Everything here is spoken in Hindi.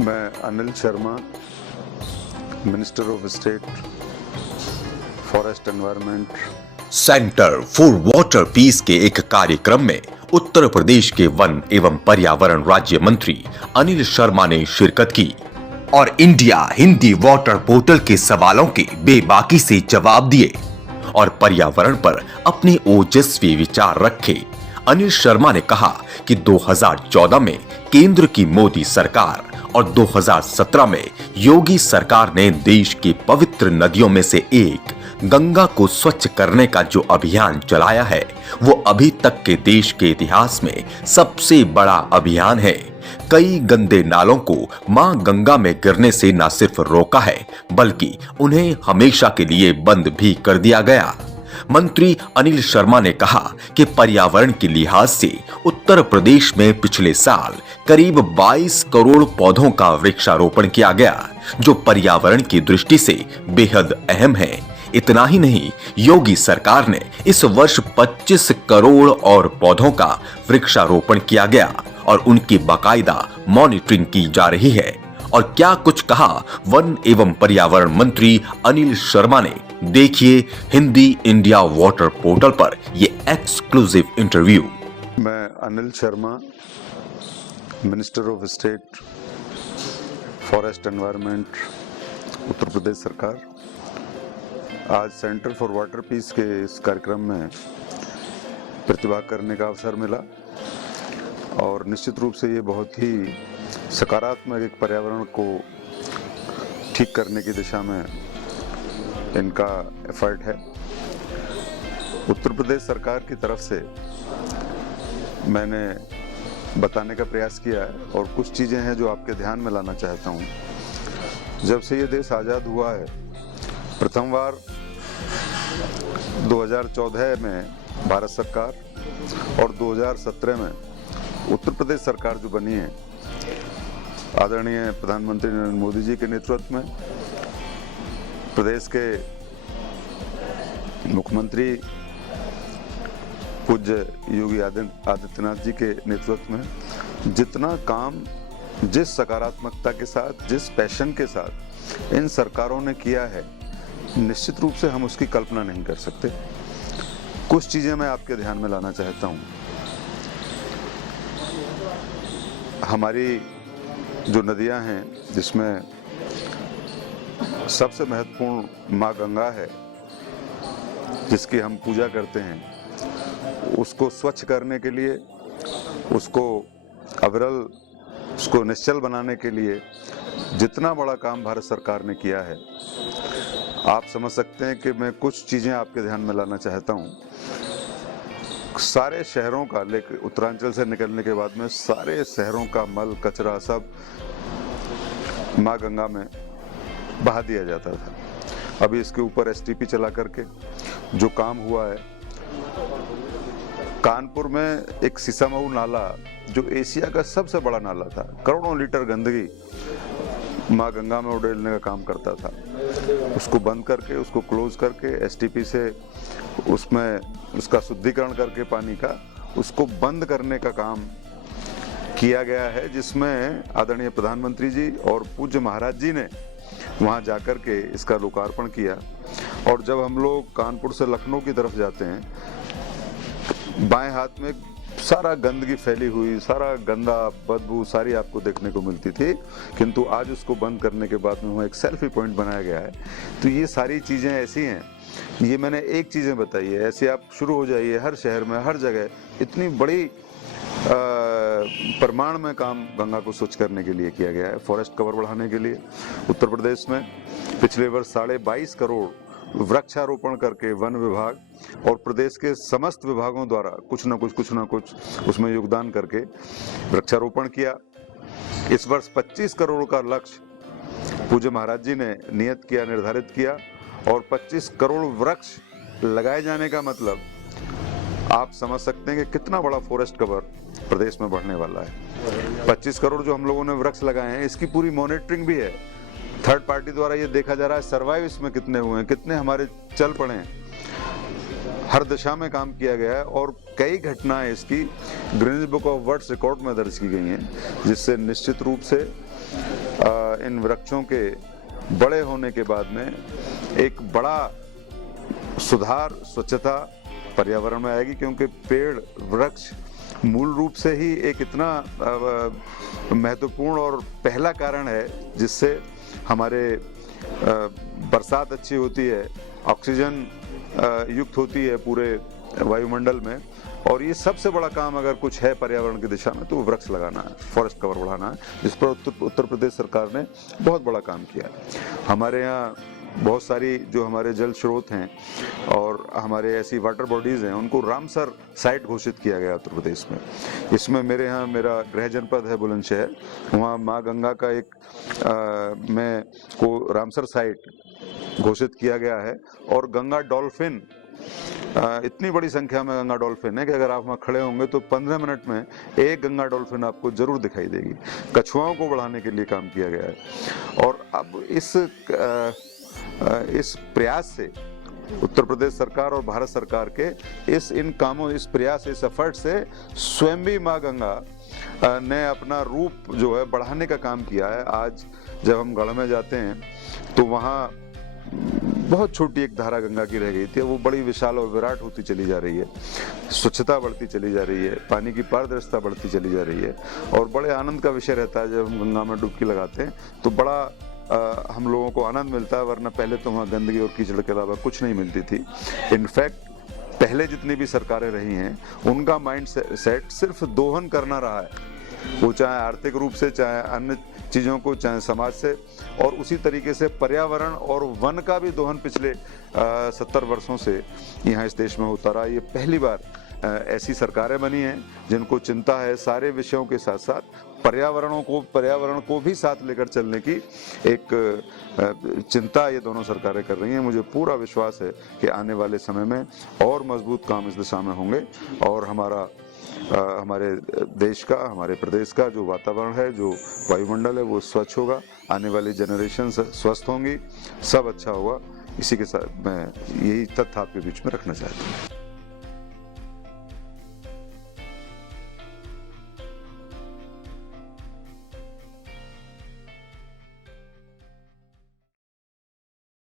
मैं Anil Sharma, minister of state forest environment. Centre for water peace के एक कार्यक्रम में उत्तर प्रदेश के वन एवं पर्यावरण राज्य मंत्री अनिल शर्मा ने शिरकत की और इंडिया हिंदी वाटर पोर्टल के सवालों के बेबाकी से जवाब दिए और पर्यावरण पर अपने ओजस्वी विचार रखे। अनिल शर्मा ने कहा कि 2014 में केंद्र की मोदी सरकार और 2017 में योगी सरकार ने देश की पवित्र नदियों में से एक गंगा को स्वच्छ करने का जो अभियान चलाया है वो अभी तक के देश के इतिहास में सबसे बड़ा अभियान है। कई गंदे नालों को मां गंगा में गिरने से न सिर्फ रोका है बल्कि उन्हें हमेशा के लिए बंद भी कर दिया गया। मंत्री अनिल शर्मा ने कहा कि पर्यावरण के लिहाज से उत्तर प्रदेश में पिछले साल करीब 22 करोड़ पौधों का वृक्षारोपण किया गया जो पर्यावरण की दृष्टि से बेहद अहम है। इतना ही नहीं, योगी सरकार ने इस वर्ष 25 करोड़ और पौधों का वृक्षारोपण किया गया और उनकी बाकायदा मॉनिटरिंग की जा रही है। और क्या कुछ कहा वन एवं पर्यावरण मंत्री अनिल शर्मा ने, देखिए हिंदी इंडिया वाटर पोर्टल पर ये एक्सक्लूसिव इंटरव्यू। मैं Anil Sharma, minister of state forest environment, Uttar Pradesh सरकार। आज सेंटर फॉर वाटर पीस के इस कार्यक्रम में प्रतिभाग करने का अवसर मिला और निश्चित रूप से ये बहुत ही सकारात्मक एक पर्यावरण को ठीक करने की दिशा में इनका एफर्ट है। उत्तर प्रदेश सरकार की तरफ से मैंने बताने का प्रयास किया है और कुछ चीज़ें हैं जो आपके ध्यान में लाना चाहता हूँ। जब से ये देश आज़ाद हुआ है, प्रथम बार 2014 में भारत सरकार और 2017 में उत्तर प्रदेश सरकार जो बनी है आदरणीय प्रधानमंत्री नरेंद्र मोदी जी के नेतृत्व में, प्रदेश के मुख्यमंत्री पूज्य योगी आदित्यनाथ जी के नेतृत्व में जितना काम, जिस सकारात्मकता के साथ, जिस पैशन के साथ इन सरकारों ने किया है, निश्चित रूप से हम उसकी कल्पना नहीं कर सकते। कुछ चीजें मैं आपके ध्यान में लाना चाहता हूं। हमारी जो नदियां हैं जिसमें सबसे महत्वपूर्ण माँ गंगा है जिसकी हम पूजा करते हैं, उसको स्वच्छ करने के लिए, उसको अविरल, उसको निश्चल बनाने के लिए जितना बड़ा काम भारत सरकार ने किया है, आप समझ सकते हैं कि मैं कुछ चीज़ें आपके ध्यान में लाना चाहता हूँ। सारे शहरों का, लेकर उत्तरांचल से निकलने के बाद में सारे शहरों का मल कचरा सब माँ गंगा में बहा दिया जाता था। अभी इसके ऊपर एसटीपी चला करके जो काम हुआ है, कानपुर में एक सीसामऊ नाला जो एशिया का सबसे बड़ा नाला था, करोड़ों लीटर गंदगी माँ गंगा में उड़ेलने का काम करता था, उसको बंद करके, उसको क्लोज करके एसटीपी से उसमें उसका शुद्धिकरण करके पानी का उसको बंद करने का काम किया गया है, जिसमें आदरणीय प्रधानमंत्री जी और पूज्य महाराज जी ने वहां जाकर के इसका लोकार्पण किया। और जब हम लोग कानपुर से लखनऊ की तरफ जाते हैं, बाएं हाथ में सारा गंदगी फैली हुई, सारा गंदा बदबू सारी आपको देखने को मिलती थी, किंतु आज उसको बंद करने के बाद में वहाँ एक सेल्फी पॉइंट बनाया गया है। तो ये सारी चीज़ें ऐसी हैं, ये मैंने एक चीज़ें बताई है, ऐसे आप शुरू हो जाइए हर शहर में, हर जगह इतनी बड़ी परिमाण में काम गंगा को स्वच्छ करने के लिए किया गया है। फॉरेस्ट कवर बढ़ाने के लिए उत्तर प्रदेश में पिछले वर्ष 22.5 करोड़ वृक्षारोपण करके वन विभाग और प्रदेश के समस्त विभागों द्वारा कुछ न कुछ उसमें योगदान करके वृक्षारोपण किया। इस वर्ष 25 करोड़ का लक्ष्य पूज्य महाराज जी ने नियत किया, निर्धारित किया, और 25 करोड़ वृक्ष लगाए जाने का मतलब आप समझ सकते हैं कि कितना बड़ा फॉरेस्ट कवर प्रदेश में बढ़ने वाला है। 25 करोड़ जो हम लोगों ने वृक्ष लगाए हैं, इसकी पूरी मॉनिटरिंग भी है। थर्ड पार्टी द्वारा ये देखा जा रहा है सर्वाइव इसमें कितने हुए हैं, कितने हमारे चल पड़े हैं। हर दिशा में काम किया गया है और कई घटनाएं इसकी Guinness book of world record में दर्ज की गई हैं, जिससे निश्चित रूप से इन वृक्षों के बड़े होने के बाद में एक बड़ा सुधार स्वच्छता पर्यावरण में आएगी, क्योंकि पेड़ वृक्ष मूल रूप से ही एक इतना महत्वपूर्ण और पहला कारण है जिससे हमारे बरसात अच्छी होती है, ऑक्सीजन युक्त होती है पूरे वायुमंडल में। और ये सबसे बड़ा काम अगर कुछ है पर्यावरण की दिशा में तो वो वृक्ष लगाना है, फॉरेस्ट कवर बढ़ाना है, जिस पर उत्तर प्रदेश सरकार ने बहुत बड़ा काम किया है। हमारे यहाँ बहुत सारी जो हमारे जल स्रोत हैं और हमारे ऐसी वाटर बॉडीज़ हैं, उनको रामसर साइट घोषित किया गया उत्तर प्रदेश में। इसमें मेरे यहाँ मेरा गृह जनपद है बुलंदशहर, वहाँ माँ गंगा का एक में को रामसर साइट घोषित किया गया है। और गंगा डॉल्फिन, इतनी बड़ी संख्या में गंगा डॉल्फिन है कि अगर आप वहाँ खड़े होंगे तो 15 मिनट में एक गंगा डॉल्फिन आपको जरूर दिखाई देगी। कछुआओं को बढ़ाने के लिए काम किया गया है। और अब इस प्रयास से उत्तर प्रदेश सरकार और भारत सरकार के इन कामों, इस प्रयास, इस एफर्ट से स्वयं भी माँ गंगा ने अपना रूप जो है बढ़ाने का काम किया है। आज जब हम गढ़ में जाते हैं तो वहाँ बहुत छोटी एक धारा गंगा की रह गई थी, वो बड़ी विशाल और विराट होती चली जा रही है, स्वच्छता बढ़ती चली जा रही है, पानी की पारदर्शिता बढ़ती चली जा रही है। और बड़े आनंद का विषय रहता है जब हम गंगा में डुबकी लगाते हैं तो बड़ा हम लोगों को आनंद मिलता है, वरना पहले तो वहाँ गंदगी और कीचड़ के अलावा कुछ नहीं मिलती थी। इनफैक्ट पहले जितनी भी सरकारें रही हैं उनका माइंड सेट सिर्फ दोहन करना रहा है, वो चाहे आर्थिक रूप से, चाहे अन्य चीज़ों को, चाहे समाज से। और उसी तरीके से पर्यावरण और वन का भी दोहन पिछले 70 वर्षों से यहाँ इस देश में होता रहा। ये पहली बार ऐसी सरकारें बनी हैं जिनको चिंता है सारे विषयों के साथ साथ पर्यावरण को भी साथ लेकर चलने की एक चिंता ये दोनों सरकारें कर रही हैं। मुझे पूरा विश्वास है कि आने वाले समय में और मजबूत काम इस दिशा में होंगे और हमारे देश का, हमारे प्रदेश का जो वातावरण है, जो वायुमंडल है, वो स्वच्छ होगा, आने वाली जनरेशन स्वस्थ होंगी, सब अच्छा होगा। इसी के साथ मैं यही तथ्य आपके बीच में रखना चाहता हूँ।